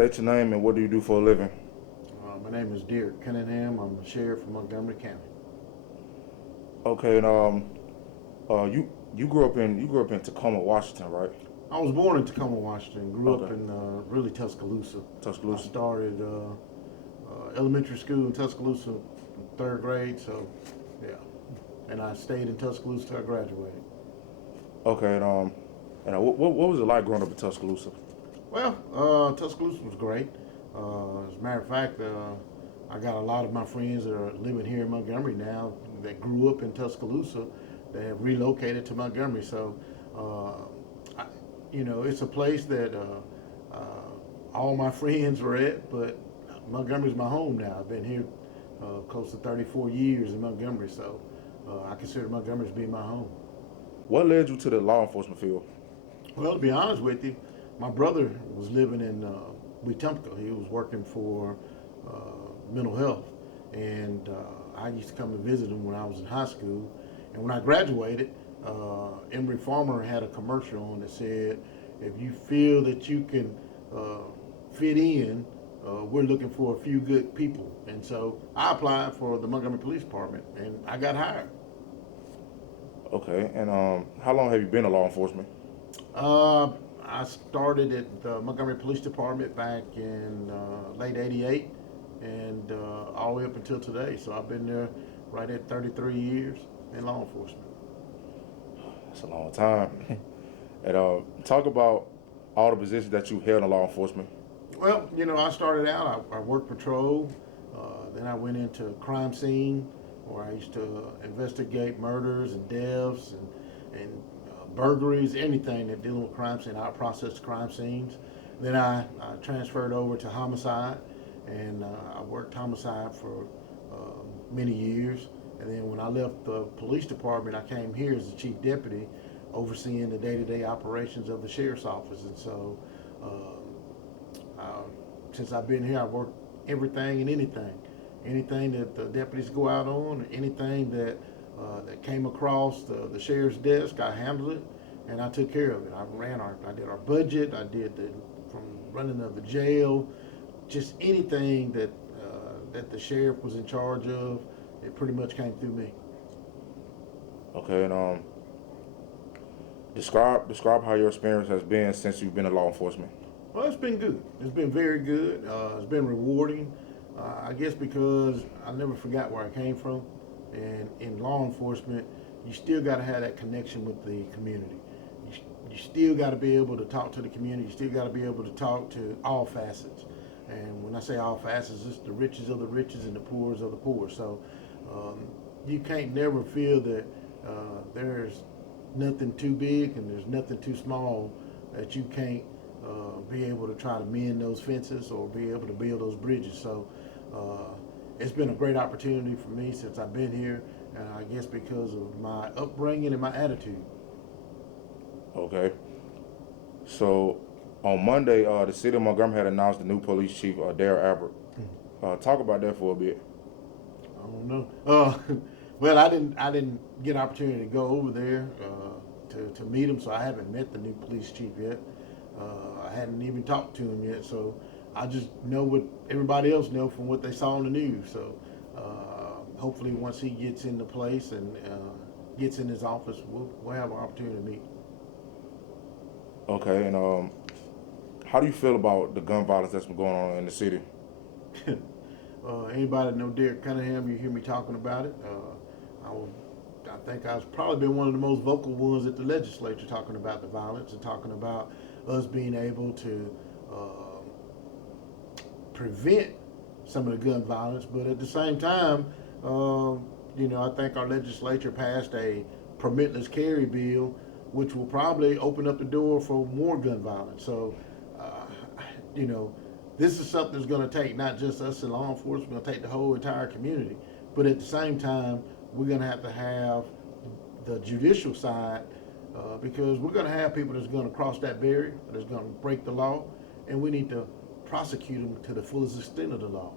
State your name and what do you do for a living? My name is Derrick Cunningham. I'm a sheriff from Montgomery County. Okay, and you grew up in Tacoma, Washington, right? I was born in Tacoma, Washington. Grew up Okay, in really Tuscaloosa. I Tuscaloosa. started elementary school in Tuscaloosa, third grade. So, yeah, and I stayed in Tuscaloosa till I graduated. Okay, what was it like growing up in Tuscaloosa? Well, Tuscaloosa was great. As a matter of fact, I got a lot of my friends that are living here in Montgomery now that grew up in Tuscaloosa that have relocated to Montgomery. So, I, it's a place that all my friends were at, but Montgomery's my home now. I've been here close to 34 years in Montgomery, so I consider Montgomery as being my home. What led you to the law enforcement field? Well, to be honest with you, my brother was living in Wetumpka. He was working for mental health, and I used to come and visit him when I was in high school. And when I graduated, Emory Farmer had a commercial on that said, "If you feel that you can fit in, we're looking for a few good people." And so I applied for the Montgomery Police Department, and I got hired. Okay, and how long have you been in law enforcement? Uh, I started at the Montgomery Police Department back in late '88, and all the way up until today. So I've been there right at 33 years in law enforcement. That's a long time. And talk about all the positions that you held in law enforcement. Well, I started out, I worked patrol, then I went into crime scene where I used to investigate murders and deaths and burglaries, anything that dealing with crime scene. I processed crime scenes. Then I transferred over to homicide, and I worked homicide for many years. And then when I left the police department, I came here as the chief deputy, overseeing the day-to-day operations of the sheriff's office. And so, since I've been here, I've worked everything and anything that the deputies go out on, anything that came across the sheriff's desk, I handled it and I took care of it. I did our budget, I did from running of the jail, just anything that the sheriff was in charge of. It pretty much came through me. Okay, and describe how your experience has been since you've been in law enforcement. Well, it's been good. It's been very good. It's been rewarding. I guess because I never forgot where I came from. And in law enforcement, you still got to have that connection with the community. You still got to be able to talk to the community. You still got to be able to talk to all facets. And when I say all facets, it's the riches of the riches and the poorest of the poor. So you can't never feel that there's nothing too big and there's nothing too small that you can't be able to try to mend those fences or be able to build those bridges. So it's been a great opportunity for me since I've been here, and I guess because of my upbringing and my attitude. Okay, so on Monday, the city of Montgomery had announced the new police chief, Darrell Albert. Talk about that for a bit. I don't know. Well, I didn't get an opportunity to go over there to meet him, so I haven't met the new police chief yet. I hadn't even talked to him yet, so I just know what everybody else know from what they saw on the news. So hopefully, once he gets into place and gets in his office, we'll have an opportunity to meet. Okay, and how do you feel about the gun violence that's been going on in the city? Anybody that know Derrick Cunningham, you hear me talking about it. I think I've probably been one of the most vocal ones at the legislature talking about the violence and talking about us being able to prevent some of the gun violence. But at the same time, I think our legislature passed a permitless carry bill, which will probably open up the door for more gun violence. So, you know, this is something that's going to take not just us in law enforcement, it's going to take the whole entire community. But at the same time, we're going to have the judicial side because we're going to have people that's going to cross that barrier, that's going to break the law, and we need to prosecute them to the fullest extent of the law.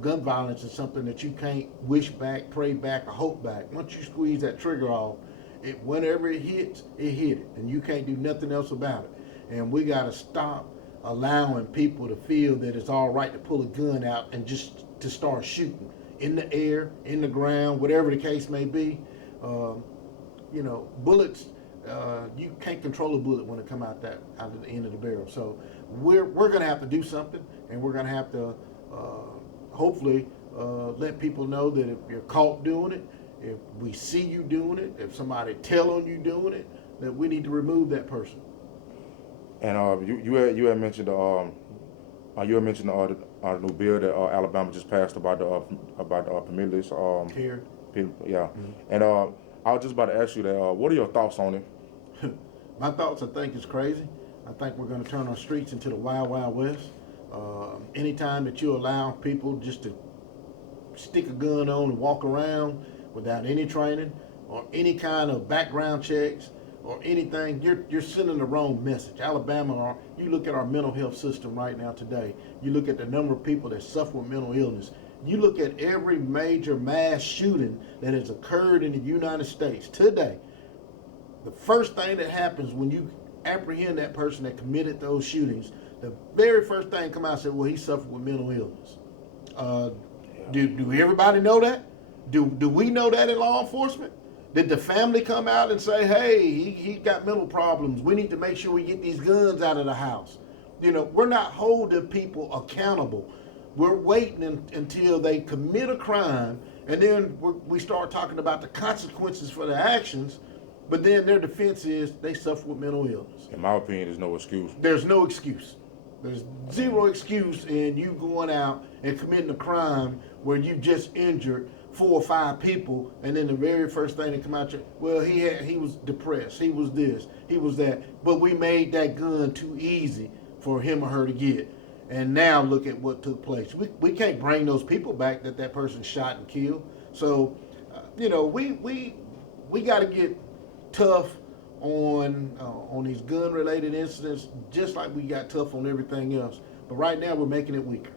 Gun violence is something that you can't wish back, pray back, or hope back. Once you squeeze that trigger off, whenever it hits, it hit it, and you can't do nothing else about it. And we got to stop allowing people to feel that it's all right to pull a gun out and just to start shooting in the air, in the ground, whatever the case may be. Bullets, you can't control a bullet when it come out of the end of the barrel. So we're going to have to do something, and we're going to have to hopefully let people know that if you're caught doing it, if we see you doing it, if somebody tell on you doing it, that we need to remove that person. And you had mentioned the new bill that Alabama just passed about the permitless Here. Yeah. And I was just about to ask you that. What are your thoughts on it? My thoughts, I think, is crazy. I think we're going to turn our streets into the wild, wild west. Anytime that you allow people just to stick a gun on and walk around without any training or any kind of background checks or anything, you're sending the wrong message. Alabama, you look at our mental health system right now today. You look at the number of people that suffer with mental illness. You look at every major mass shooting that has occurred in the United States today. The first thing that happens when you apprehend that person that committed those shootings, the very first thing come out and say, well, he suffered with mental illness. Do everybody know that? Do we know that in law enforcement? Did the family come out and say, hey, he got mental problems. We need to make sure we get these guns out of the house. We're not holding people accountable. We're waiting until they commit a crime, and then we start talking about the consequences for their actions, but then their defense is they suffer with mental illness. In my opinion, there's no excuse. There's no excuse. There's zero excuse in you going out and committing a crime where you just injured 4 or 5 people, and then the very first thing that come out, well, he was depressed, he was this, he was that, but we made that gun too easy for him or her to get. And now look at what took place. We can't bring those people back that person shot and killed. So, we got to get tough on these gun-related incidents, just like we got tough on everything else. But right now, we're making it weaker.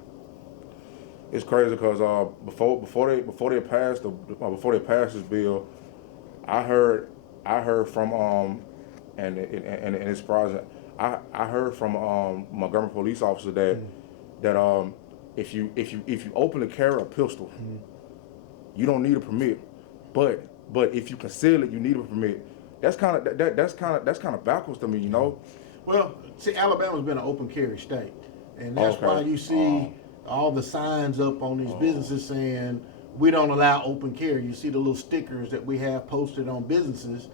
It's crazy because before they passed this bill, I heard from and it's surprising. I heard from Montgomery police officer that if you openly carry a pistol, you don't need a permit, but if you conceal it, you need a permit. That's kind of backwards to me, Well, see, Alabama's been an open carry state, and that's why you see all the signs up on these businesses saying we don't allow open carry. You see the little stickers that we have posted on businesses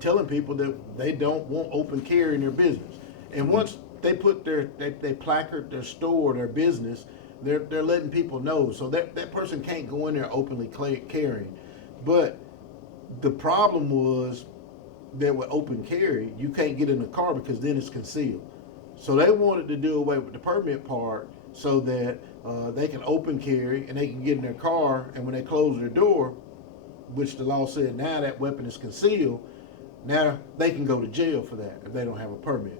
telling people that they don't want open carry in their business. And once they put they placard their store, their business, they're letting people know. So that person can't go in there openly carrying. But the problem was that with open carry, you can't get in the car because then it's concealed. So they wanted to do away with the permit part so that they can open carry and they can get in their car, and when they close their door, which the law said now that weapon is concealed, now they can go to jail for that if they don't have a permit.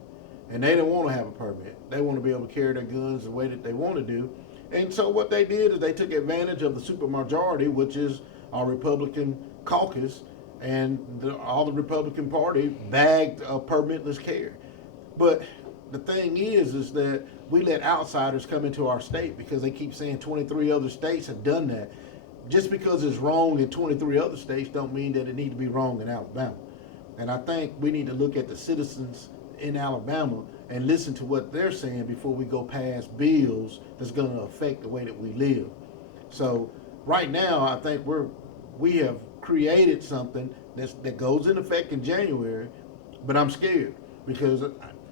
And they don't want to have a permit. They want to be able to carry their guns the way that they want to do. And so what they did is they took advantage of the supermajority, which is our Republican caucus, and all the Republican Party bagged a permitless carry. But the thing is that we let outsiders come into our state because they keep saying 23 other states have done that. Just because it's wrong in 23 other states don't mean that it needs to be wrong in Alabama. And I think we need to look at the citizens in Alabama and listen to what they're saying before we go past bills that's going to affect the way that we live. So right now, I think we have created something that goes in effect in January, but I'm scared because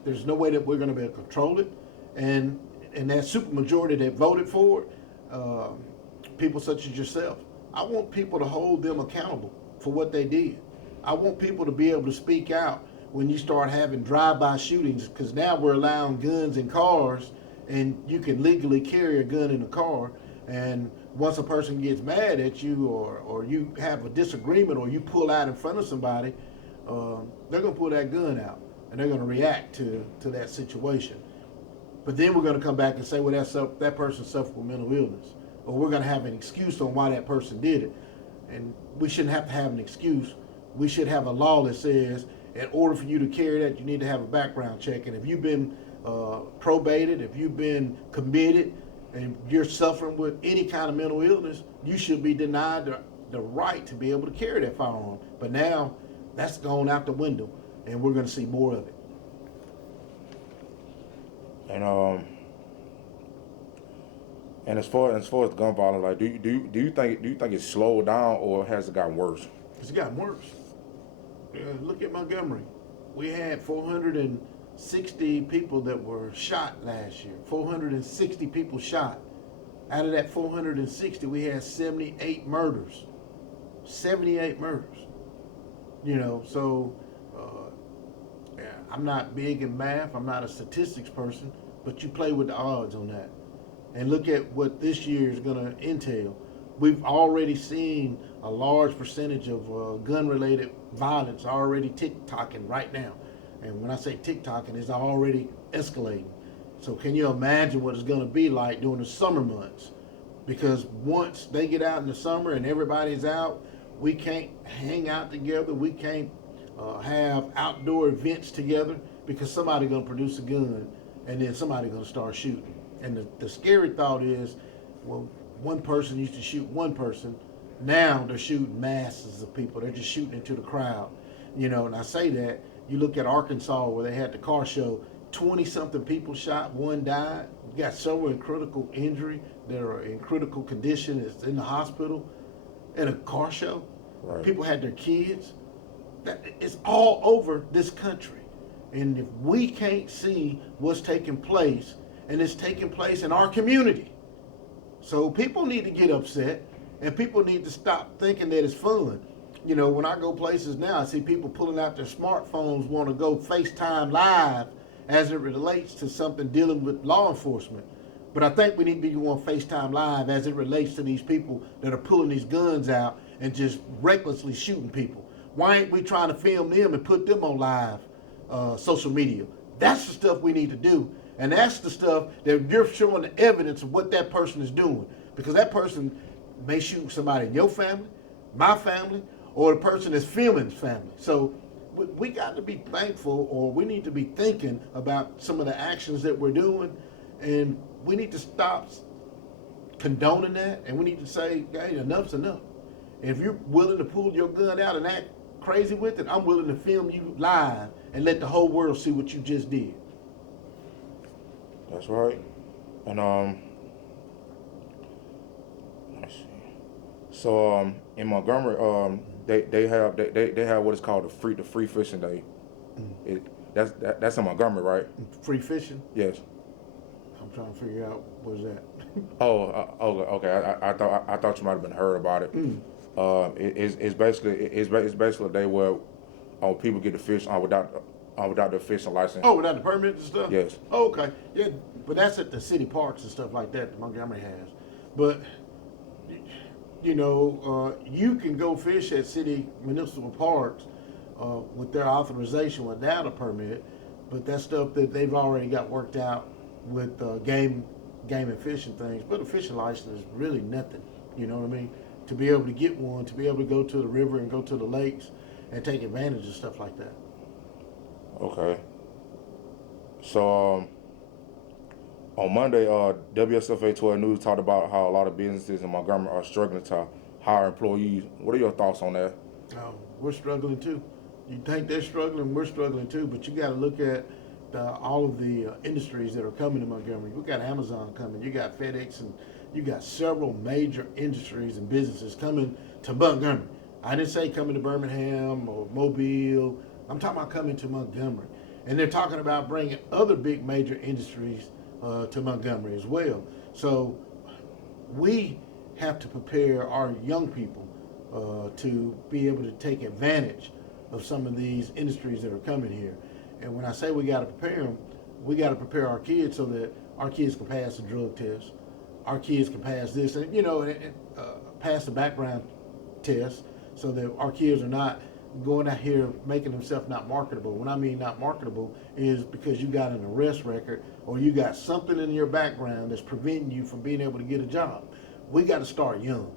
there's no way that we're going to be able to control it. And that supermajority that voted for it, people such as yourself, I want people to hold them accountable for what they did. I want people to be able to speak out when you start having drive-by shootings, because now we're allowing guns in cars, and you can legally carry a gun in a car. And once a person gets mad at you, or you have a disagreement, or you pull out in front of somebody, they're going to pull that gun out, and they're going to react to that situation. But then we're going to come back and say, well, that person suffered with mental illness, or we're going to have an excuse on why that person did it. And we shouldn't have to have an excuse. We should have a law that says, in order for you to carry that, you need to have a background check. And if you've been probated, if you've been committed, and you're suffering with any kind of mental illness, you should be denied the right to be able to carry that firearm. But now that's gone out the window, and we're going to see more of it. And as far as gun violence, like, do you think it's slowed down or has it gotten worse? It's gotten worse. Look at Montgomery. We had 460 people that were shot last year. 460 people shot. Out of that 460, we had 78 murders. 78 murders. You know, so I'm not big in math. I'm not a statistics person, but you play with the odds on that. And look at what this year is going to entail. We've already seen a large percentage of gun-related violence already tick-tocking right now. And when I say tick-tocking, it's already escalating. So can you imagine what it's going to be like during the summer months? Because once they get out in the summer and everybody's out, we can't hang out together. We can't have outdoor events together because somebody's going to produce a gun and then somebody's going to start shooting. And the scary thought is, well, one person used to shoot one person. Now they're shooting masses of people. They're just shooting into the crowd. You know, and I say that, you look at Arkansas where they had the car show, 20-something people shot, one died. You got several in critical injury that are in critical condition, is in the hospital, at a car show. Right. People had their kids. It's all over this country. And if we can't see what's taking place, and it's taking place in our community, so people need to get upset, and people need to stop thinking that it's fun. You know, when I go places now, I see people pulling out their smartphones, want to go FaceTime live as it relates to something dealing with law enforcement. But I think we need to be going FaceTime live as it relates to these people that are pulling these guns out and just recklessly shooting people. Why ain't we trying to film them and put them on live social media? That's the stuff we need to do. And that's the stuff that you're showing the evidence of what that person is doing. Because that person may shoot somebody in your family, my family, or the person that's filming's family. So we got to be thankful, or we need to be thinking about some of the actions that we're doing. And we need to stop condoning that. And we need to say, hey, enough's enough. And if you're willing to pull your gun out and act crazy with it, I'm willing to film you live and let the whole world see what you just did. That's right. And let's see. So in Montgomery, they have what is called the free fishing day. That's in Montgomery, right? Free fishing? Yes. I'm trying to figure out what's that. Okay. I thought you might have been heard about it. It's basically a day where people get to fish without their fishing license. Oh, without the permits and stuff? Yes. Oh, okay. Yeah, but that's at the city parks and stuff like that Montgomery has. But, you know, you can go fish at city municipal parks with their authorization without a permit, but that's stuff that they've already got worked out with game and fishing things. But a fishing license is really nothing, you know what I mean? To be able to get one, to be able to go to the river and go to the lakes and take advantage of stuff like that. Okay. So on Monday, WSFA 12 News talked about how a lot of businesses in Montgomery are struggling to hire employees. What are your thoughts on that? We're struggling too. You think they're struggling, we're struggling too, but you got to look at all of the industries that are coming to Montgomery. We got Amazon coming, you got FedEx, and you got several major industries and businesses coming to Montgomery. I didn't say coming to Birmingham or Mobile. I'm talking about coming to Montgomery. And they're talking about bringing other big major industries to Montgomery as well. So we have to prepare our young people to be able to take advantage of some of these industries that are coming here. And when I say we got to prepare them, we got to prepare our kids so that our kids can pass the drug test. Our kids can pass this, and pass the background test, so that our kids are not going out here making themselves not marketable. When I mean not marketable is because you got an arrest record or you got something in your background that's preventing you from being able to get a job. We got to start young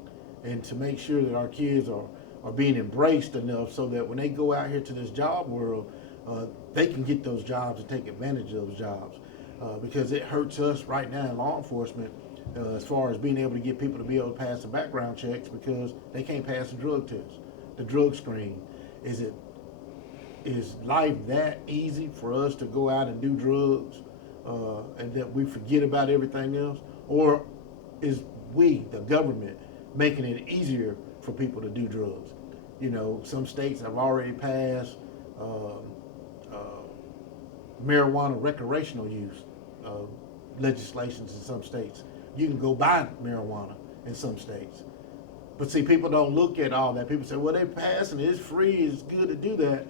and to make sure that our kids are being embraced enough so that when they go out here to this job world, they can get those jobs and take advantage of those jobs. because it hurts us right now in law enforcement as far as being able to get people to be able to pass the background checks because they can't pass the drug test, the drug screen. Is life that easy for us to go out and do drugs and that we forget about everything else? Or is we, the government, making it easier for people to do drugs? You know, some states have already passed marijuana recreational use legislations in some states. You can go buy marijuana in some states. But see, people don't look at all that. People say, well, they passing it, it's free, it's good to do that.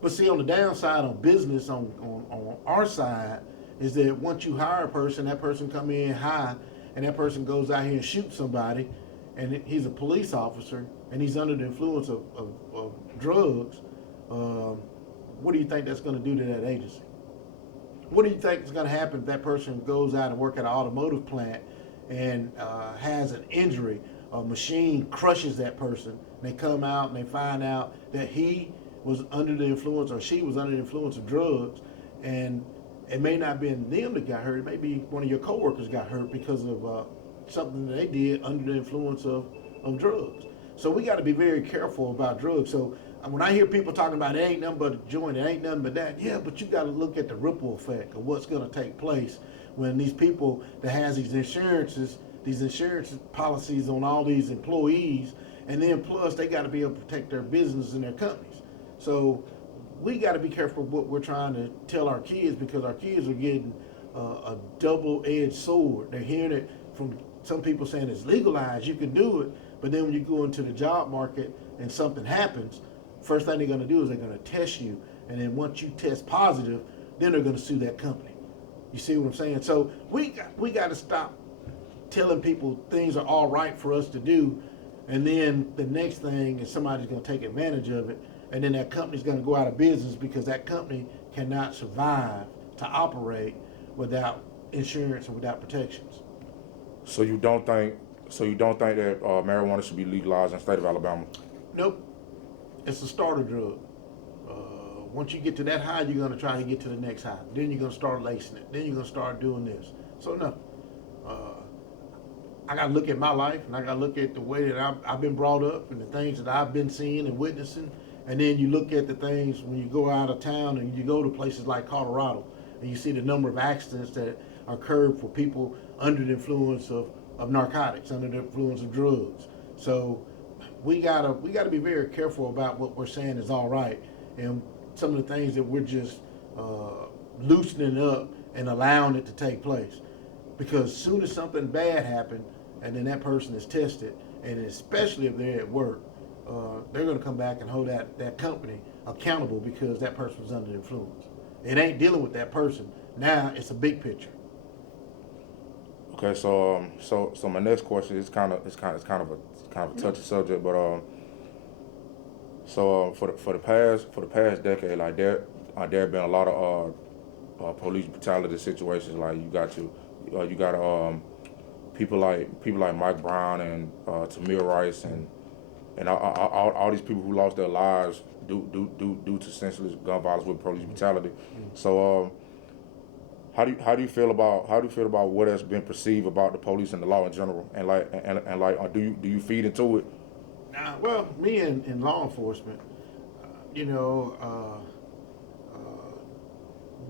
But see, on the downside on business, on our side, is that once you hire a person, that person come in high, and that person goes out here and shoots somebody, and he's a police officer, and he's under the influence of drugs, what do you think that's going to do to that agency? What do you think is going to happen if that person goes out and work at an automotive plant and has an injury? A machine crushes that person, and they come out and they find out that he was under the influence or she was under the influence of drugs, and it may not be them that got hurt. It may be one of your coworkers got hurt because of something that they did under the influence of drugs. So we got to be very careful about drugs. So when I hear people talking about it ain't nothing but a joint, it ain't nothing but that, yeah, but you got to look at the ripple effect of what's going to take place when these people that has these insurance policies on all these employees, and then plus they got to be able to protect their business and their companies. So we got to be careful what we're trying to tell our kids, because our kids are getting a double-edged sword. They're hearing it from some people saying it's legalized, you can do it, but then when you go into the job market and something happens, first thing they're going to do is they're going to test you, and then once you test positive, then they're going to sue that company. You see what I'm saying? So we got to stop telling people things are all right for us to do, and then the next thing is somebody's going to take advantage of it, and then that company's going to go out of business because that company cannot survive to operate without insurance and without protections. So you don't think that marijuana should be legalized in the state of Alabama? Nope. It's a starter drug. Once you get to that high, you're going to try to get to the next high. Then you're going to start lacing it. Then you're going to start doing this. So no. I got to look at my life, and I got to look at the way that I've been brought up and the things that I've been seeing and witnessing. And then you look at the things when you go out of town and you go to places like Colorado, and you see the number of accidents that occurred for people under the influence of narcotics, under the influence of drugs. So we gotta be very careful about what we're saying is all right, and some of the things that we're just loosening up and allowing it to take place. Because as soon as something bad happens, and then that person is tested, and especially if they're at work, they're going to come back and hold that company accountable because that person was under influence. It ain't dealing with that person. Now it's a big picture. Okay, so my next question is kind of a touchy subject, but for the past decade, like there been a lot of police brutality situations. Like you got people like Mike Brown and Tamir Rice and all these people who lost their lives due to senseless gun violence with police brutality. So how do you feel about what has been perceived about the police and the law in general, and do you feed into it? Well, me in law enforcement,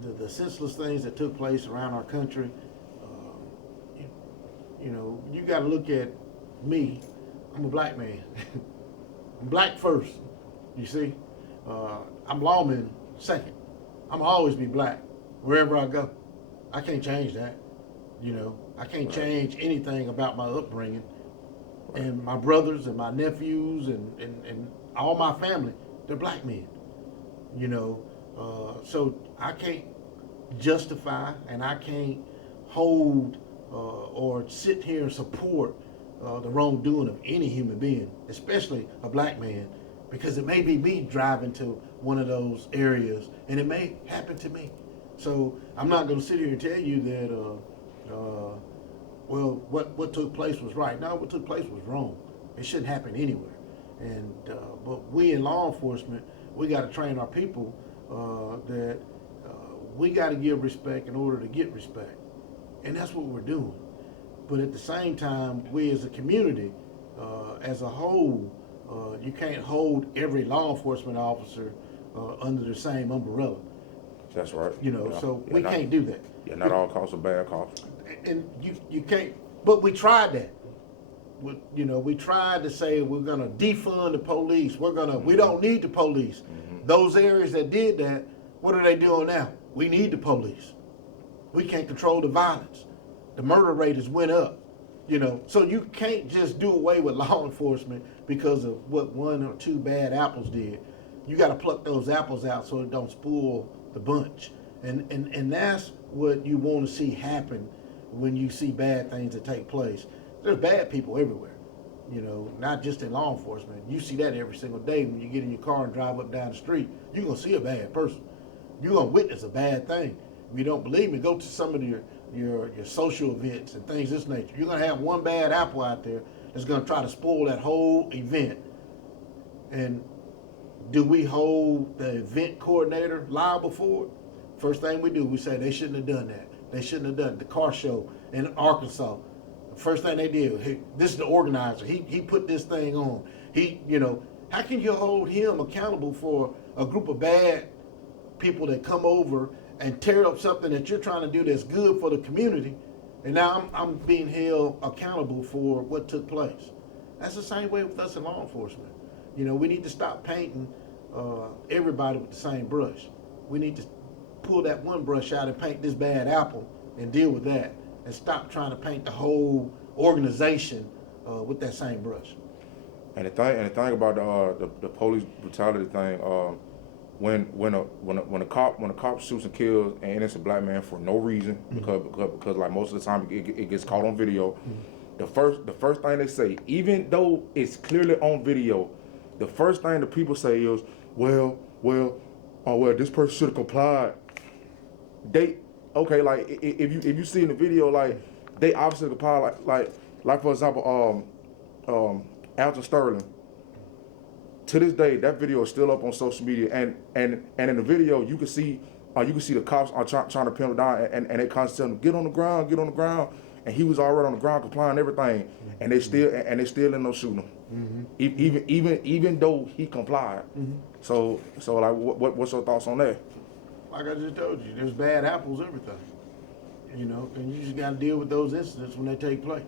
the senseless things that took place around our country, you got to look at me. I'm a black man. I'm black first, you see. I'm lawman second. I'm always be black wherever I go. I can't change that. I can't change anything about my upbringing. And my brothers and my nephews and all my family, they're black men. So I can't justify and I can't hold or sit here and support the wrongdoing of any human being, especially a black man, because it may be me driving to one of those areas and it may happen to me. So I'm not going to sit here and tell you that, what took place was right. No, what took place was wrong. It shouldn't happen anywhere. And but we in law enforcement, we got to train our people that we got to give respect in order to get respect, and that's what we're doing. But at the same time, we as a community, as a whole, you can't hold every law enforcement officer under the same umbrella. That's right. You know, Yeah. so Yeah, we not, can't do that. Yeah, not all cops are bad cops. And you can't. But we tried that. We tried to say we're gonna defund the police. We don't need the police. Those areas that did that, what are they doing now? We need the police. We can't control the violence. The murder rate has went up. So you can't just do away with law enforcement because of what one or two bad apples did. You got to pluck those apples out so it don't spoil the bunch. And that's what you want to see happen when you see bad things that take place. There's bad people everywhere, not just in law enforcement. You see that every single day when you get in your car and drive up down the street. You're going to see a bad person. You're going to witness a bad thing. If you don't believe me, go to some of your social events and things of this nature. You're going to have one bad apple out there that's going to try to spoil that whole event. And do we hold the event coordinator liable for it? First thing we do, we say they shouldn't have done that. They shouldn't have done it. The car show in Arkansas. The first thing they did, hey, this is the organizer. He put this thing on. How can you hold him accountable for a group of bad people that come over and tear up something that you're trying to do that's good for the community, and now I'm being held accountable for what took place? That's the same way with us in law enforcement. We need to stop painting everybody with the same brush. We need to pull that one brush out and paint this bad apple and deal with that, and stop trying to paint the whole organization with that same brush. And the thing about the police brutality thing, when a cop shoots and kills an innocent black man for no reason, because like most of the time it gets caught on video, the first thing they say, even though it's clearly on video, the first thing the people say is, well, this person should have complied. Like if you see in the video, like they obviously complied, like for example, Alton Sterling. To this day, that video is still up on social media, and in the video you can see the cops are trying to pin him down, and they constantly tell him, get on the ground, and he was already on the ground complying and everything, and they still end up shooting him, even though he complied. So like, what's your thoughts on that? Like I just told you, there's bad apples, everything. And you just got to deal with those incidents when they take place.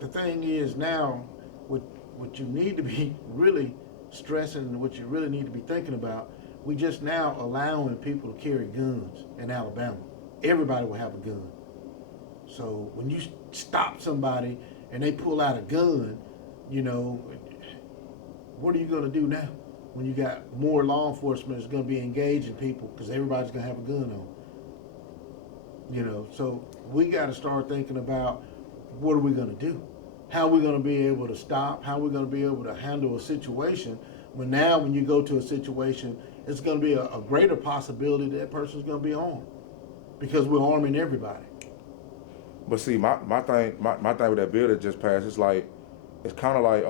The thing is now, what you need to be really stressing, what you really need to be thinking about, we just now allowing people to carry guns in Alabama. Everybody will have a gun. So when you stop somebody and they pull out a gun, what are you going to do now? When you got more law enforcement is going to be engaging people because everybody's going to have a gun on. So we got to start thinking about, what are we going to do? How are we going to be able to stop? How are we going to be able to handle a situation when you go to a situation, it's going to be a greater possibility that person's going to be armed because we're arming everybody. But see, my thing with that bill that just passed, it's kind of like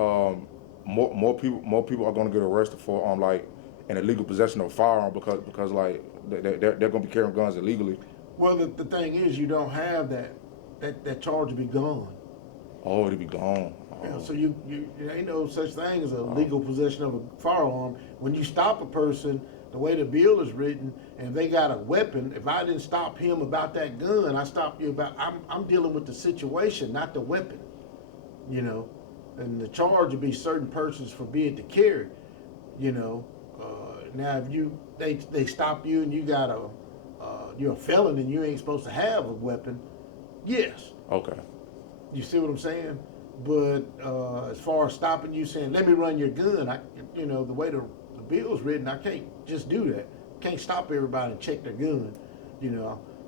more people are going to get arrested for like an illegal possession of a firearm because like they're going to be carrying guns illegally. Well, the thing is, you don't have that charge to be gone. Oh, it'll be gone. Oh. Yeah, so you ain't no such thing as a legal possession of a firearm. When you stop a person, the way the bill is written, and they got a weapon, if I didn't stop him about that gun, I stopped you about, I'm dealing with the situation, not the weapon. And the charge would be certain persons forbid to carry. Now if they stop you and you got you're a felon and you ain't supposed to have a weapon, yes. Okay. You see what I'm saying? But as far as stopping you saying, let me run your gun, the way the bill's written, I can't just do that. Can't stop everybody and check their gun.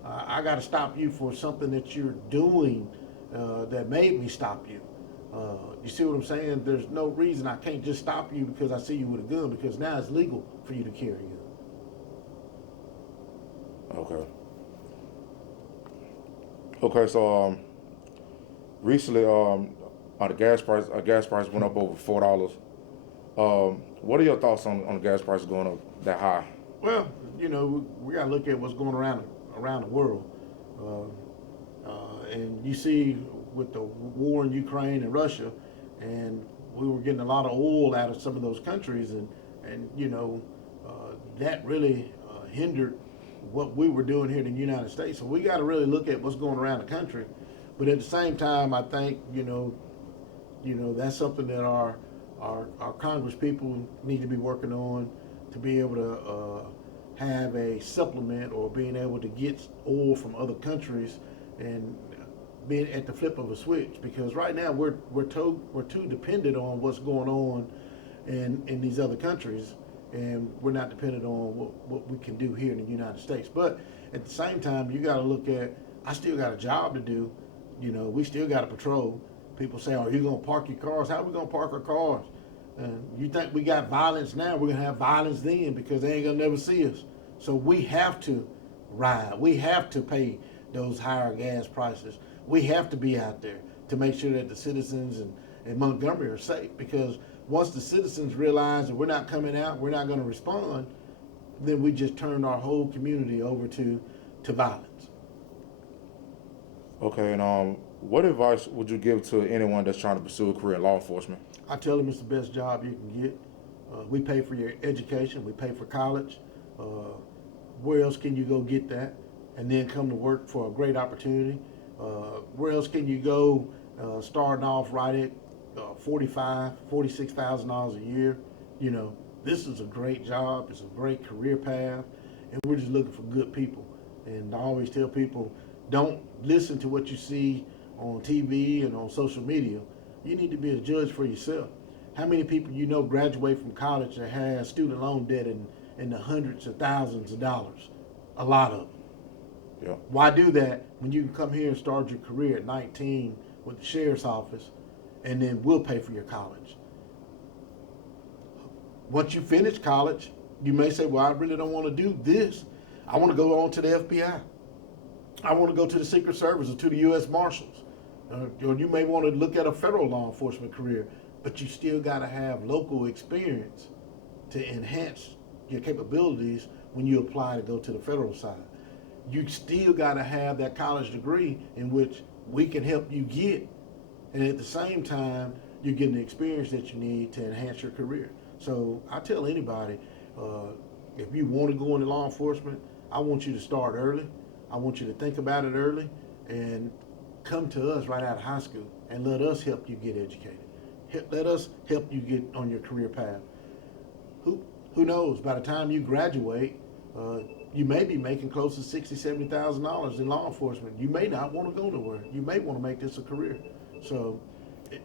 I got to stop you for something that you're doing that made me stop you. You see what I'm saying? There's no reason I can't just stop you because I see you with a gun, because now it's legal for you to carry a gun. Okay, so recently the gas price went up over $4. What are your thoughts on the gas price going up that high? Well, you know, we got to look at what's going around the world. And you see with the war in Ukraine and Russia, and we were getting a lot of oil out of some of those countries, and you know, that really hindered what we were doing here in the United States. So we got to really look at what's going around the country. But at the same time, I think, you know, that's something that our Congress people need to be working on, to be able to have a supplement, or being able to get oil from other countries, and being at the flip of a switch. Because right now we're too dependent on what's going on in these other countries, and we're not dependent on what we can do here in the United States. But at the same time, you got to look at, I still got a job to do. You know, we still got to patrol. People say, "Are you going to park your cars?" How are we going to park our cars? You think we got violence now? We're going to have violence then, because they ain't going to never see us. So we have to ride. We have to pay those higher gas prices. We have to be out there to make sure that the citizens in Montgomery are safe. Because once the citizens realize that we're not coming out, we're not going to respond, then we just turn our whole community over to violence. Okay, and what advice would you give to anyone that's trying to pursue a career in law enforcement? I tell them it's the best job you can get. We pay for your education. We pay for college. Where else can you go get that and then come to work for a great opportunity? Where else can you go starting off right at $46,000 a year? You know, this is a great job. It's a great career path, and we're just looking for good people. And I always tell people, don't listen to what you see on TV and on social media. You need to be a judge for yourself. How many people you know graduate from college that have student loan debt in the hundreds of thousands of dollars? A lot of them. Yeah. Why do that when you can come here and start your career at 19 with the sheriff's office, and then we'll pay for your college? Once you finish college, you may say, well, I really don't want to do this. I want to go on to the FBI. I want to go to the Secret Service or to the U.S. Marshals. Or you may want to look at a federal law enforcement career, but you still got to have local experience to enhance your capabilities when you apply to go to the federal side. You still got to have that college degree in which we can help you get. And at the same time, you're getting the experience that you need to enhance your career. So I tell anybody, if you want to go into law enforcement, I want you to start early. I want you to think about it early and come to us right out of high school and let us help you get educated. Let us help you get on your career path. Who knows? By the time you graduate, you may be making close to $60,000, $70,000 in law enforcement. You may not want to go nowhere. You may want to make this a career. So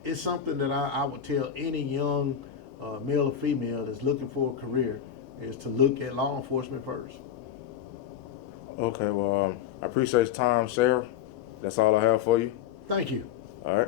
it's something that I would tell any young male or female that's looking for a career, is to look at law enforcement first. Okay, well, I appreciate your time, Sherriff. That's all I have for you. Thank you. All right.